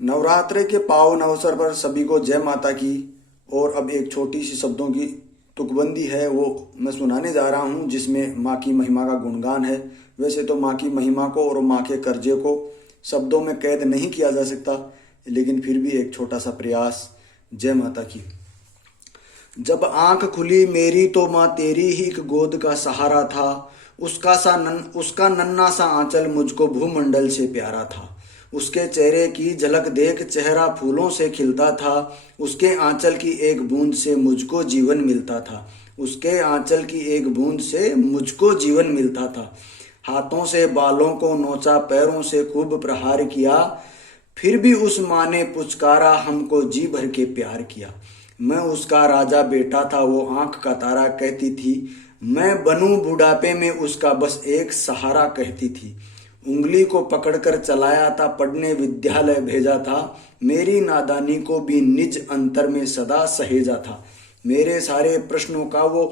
नवरात्रे के पावन अवसर पर सभी को जय माता की। और अब एक छोटी सी शब्दों की तुकबंदी है, वो मैं सुनाने जा रहा हूँ, जिसमें माँ की महिमा का गुणगान है। वैसे तो माँ की महिमा को और माँ के कर्जे को शब्दों में कैद नहीं किया जा सकता, लेकिन फिर भी एक छोटा सा प्रयास। जय माता की। जब आंख खुली मेरी तो माँ तेरी ही एक गोद का सहारा था। उसका नन्हा सा आंचल मुझको भूमंडल से प्यारा था। उसके चेहरे की झलक देख चेहरा फूलों से खिलता था। उसके आंचल की एक बूंद से मुझको जीवन मिलता था। उसके आंचल की एक बूंद से मुझको जीवन मिलता था। हाथों से बालों को नोचा, पैरों से खूब प्रहार किया, फिर भी उस माँ ने पुचकारा, हमको जी भर के प्यार किया। मैं उसका राजा बेटा था, वो आंख का तारा कहती थी। मैं बनूं बुढ़ापे में उसका बस एक सहारा कहती थी। उंगली को पकड़कर चलाया था, पढ़ने विद्यालय भेजा था। मेरी नादानी को भी निज अंतर में सदा सहेजा था। मेरे सारे प्रश्नों का वो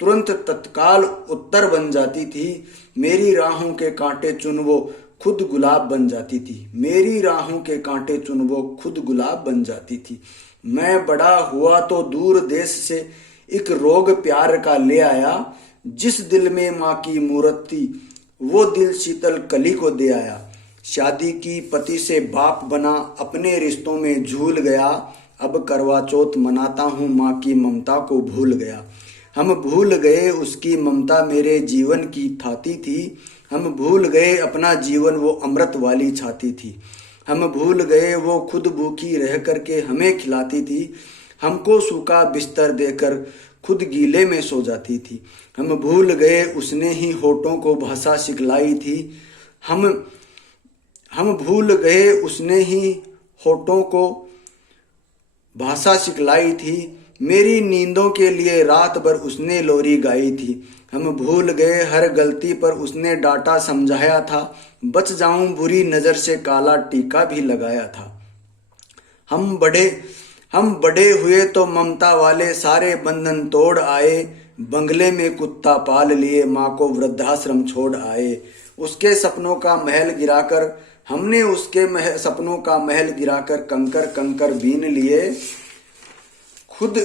तुरंत तत्काल उत्तर बन जाती थी। मेरी राहों के कांटे चुन वो खुद गुलाब बन जाती थी। मेरी राहों के कांटे चुन वो खुद गुलाब बन जाती थी। मैं बड़ा हुआ तो दूर देश से एक रोग प्यार का ले आया। जिस दिल में माँ की मूरत थी वो दिल शीतल कली को दे आया। शादी की पति से बाप बना, अपने रिश्तों में झूल गया। अब करवा चौथ मनाता हूँ, माँ की ममता को भूल गया। हम भूल गए उसकी ममता मेरे जीवन की थाती थी। हम भूल गए अपना जीवन वो अमृत वाली छाती थी। हम भूल गए वो खुद भूखी रह करके हमें खिलाती थी। हमको सूखा बिस्तर देकर खुद गीले में सो जाती थी। हम भूल गए उसने ही होठों को भाषा सिखलाई थी। हम भूल गए उसने ही होठों को भाषा सिखलाई थी। मेरी नींदों के लिए रात भर उसने लोरी गाई थी। हम भूल गए हर गलती पर उसने डांटा समझाया था। बच जाऊं बुरी नजर से काला टीका भी लगाया था। हम बड़े हुए तो ममता वाले सारे बंधन तोड़ आए। बंगले में कुत्ता पाल लिए, माँ को वृद्धाश्रम छोड़ आए। उसके सपनों का महल गिराकर हमने सपनों का महल गिराकर कंकर कंकर बीन लिए। खुद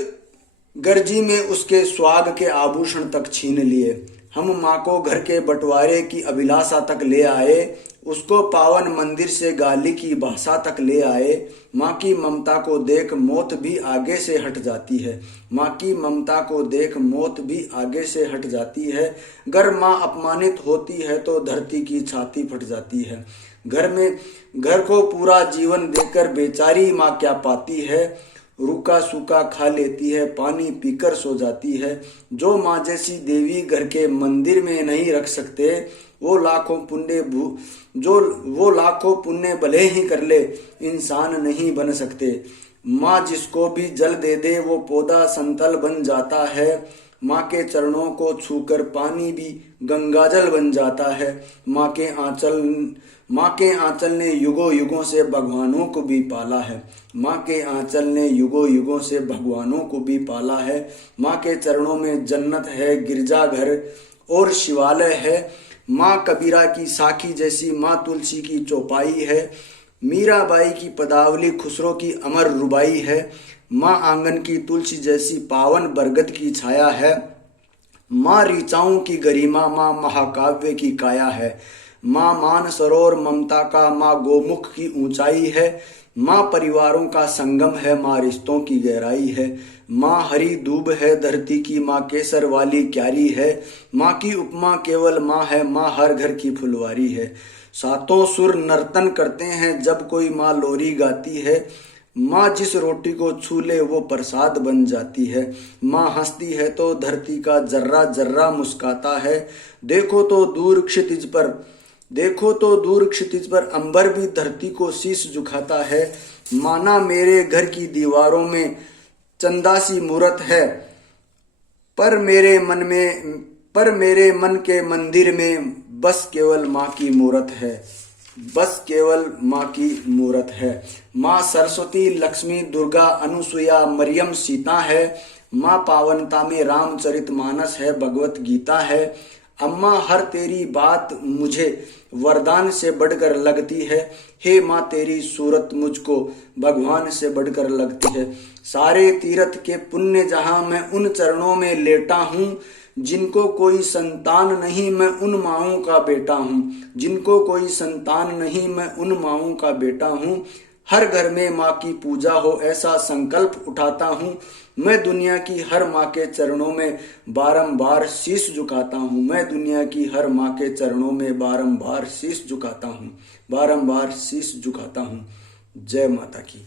गर्जी में उसके स्वाग के आभूषण तक छीन लिए। हम माँ को घर के बंटवारे की अभिलाषा तक ले आए। उसको पावन मंदिर से गाली की भाषा तक ले आए। माँ की ममता को देख मौत भी आगे से हट जाती है। माँ की ममता को देख मौत भी आगे से हट जाती है। अगर माँ अपमानित होती है तो धरती की छाती फट जाती है। घर को पूरा जीवन देकर बेचारी माँ क्या पाती है। रूखा सूखा खा लेती है, पानी पीकर सो जाती है। जो माँ जैसी देवी घर के मंदिर में नहीं रख सकते, वो लाखों पुण्य भले ही कर ले, इंसान नहीं बन सकते। माँ जिसको भी जल दे दे वो पौधा संतल बन जाता है। माँ के चरणों को छूकर पानी भी गंगाजल बन जाता है। माँ के आंचल ने युगों युगों से भगवानों को भी पाला है। माँ के आंचल ने युगों युगों से भगवानों को भी पाला है। माँ के चरणों में जन्नत है, गिरजाघर और शिवालय है। माँ कबीरा की साखी जैसी माँ तुलसी की चौपाई है। मीराबाई की पदावली खुसरो की अमर रुबाई है। माँ आंगन की तुलसी जैसी पावन बरगद की छाया है। माँ ऋचाओं की गरिमा, माँ महाकाव्य की काया है। माँ मान सरोवर ममता का, माँ गोमुख की ऊंचाई है। माँ परिवारों का संगम है, माँ रिश्तों की गहराई है। माँ हरी दूब है धरती की, माँ केसर वाली क्यारी है। माँ की उपमा केवल माँ है, माँ हर घर की फुलवारी है। सातों सुर नर्तन करते हैं जब कोई माँ लोरी गाती है। माँ जिस रोटी को छू ले वो प्रसाद बन जाती है। माँ हंसती है तो धरती का जर्रा जर्रा मुस्काता है। देखो तो दूर क्षितिज पर अंबर भी धरती को शीश झुकाता है। माना मेरे घर की दीवारों में चंदा सी मूरत है, पर मेरे मन के मंदिर में बस केवल माँ की मूरत है। बस केवल माँ की मूरत है। माँ सरस्वती, लक्ष्मी, दुर्गा, अनुसुईया, मरियम, सीता है। माँ पावनता में रामचरितमानस है, भगवत गीता है। अम्मा हर तेरी बात मुझे वरदान से बढ़कर लगती है। हे माँ तेरी सूरत मुझको भगवान से बढ़कर लगती है। सारे तीर्थ के पुण्य जहां मैं उन चरणों में लेटा हूँ। जिनको कोई संतान नहीं मैं उन माँओं का बेटा हूँ। जिनको कोई संतान नहीं मैं उन माँओं का बेटा हूँ। हर घर में माँ की पूजा हो ऐसा संकल्प उठाता हूँ। मैं दुनिया की हर माँ के चरणों में बारंबार शीश झुकाता हूँ। मैं दुनिया की हर माँ के चरणों में बारंबार शीश झुकाता हूँ। बारंबार शीश झुकाता हूँ। जय माता की।